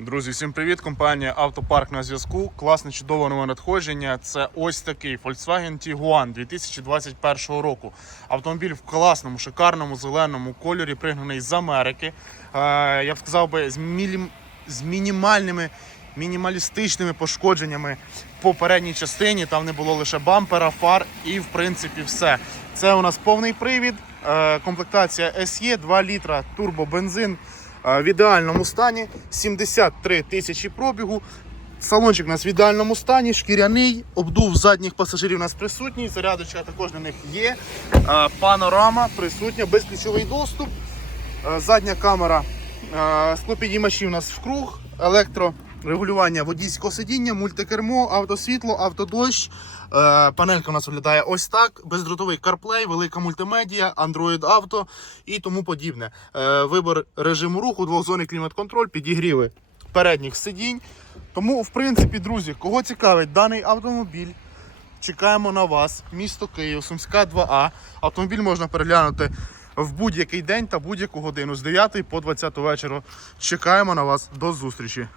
Друзі, всім привіт! Компанія Автопарк на зв'язку. Класне чудове нове надходження. Це ось такий Volkswagen Tiguan 2021 року. Автомобіль в класному, шикарному зеленому кольорі, пригнаний з Америки. Е, я б сказав би, з, мілім... з мінімальними. Мінімалістичними пошкодженнями по передній частині. Там не було лише бампера, фар і в принципі все. Це у нас повний привід, е, комплектація SE, 2 літра турбобензин в ідеальному стані, 73 тисячі пробігу. Салончик у нас в ідеальному стані, шкіряний, обдув задніх пасажирів у нас присутній, зарядочка також на них є. Панорама присутня, безключовий доступ. Задня камера е, склопідіймачі у нас вкруг, електрорегулювання водійського сидіння, мультикермо, автосвітло, автодощ. Е, Панелька у нас виглядає ось так. Бездротовий CarPlay, велика мультимедія, Android Auto і тому подібне. Е, Вибор режиму руху, двохзонний клімат-контроль, підігріви передніх сидінь. Тому, в принципі, друзі, кого цікавить даний автомобіль, Чекаємо на вас, місто Київ, Сумська 2А. Автомобіль можна переглянути в будь-який день та будь-яку годину з 9 по 20 вечора. Чекаємо на вас. До зустрічі.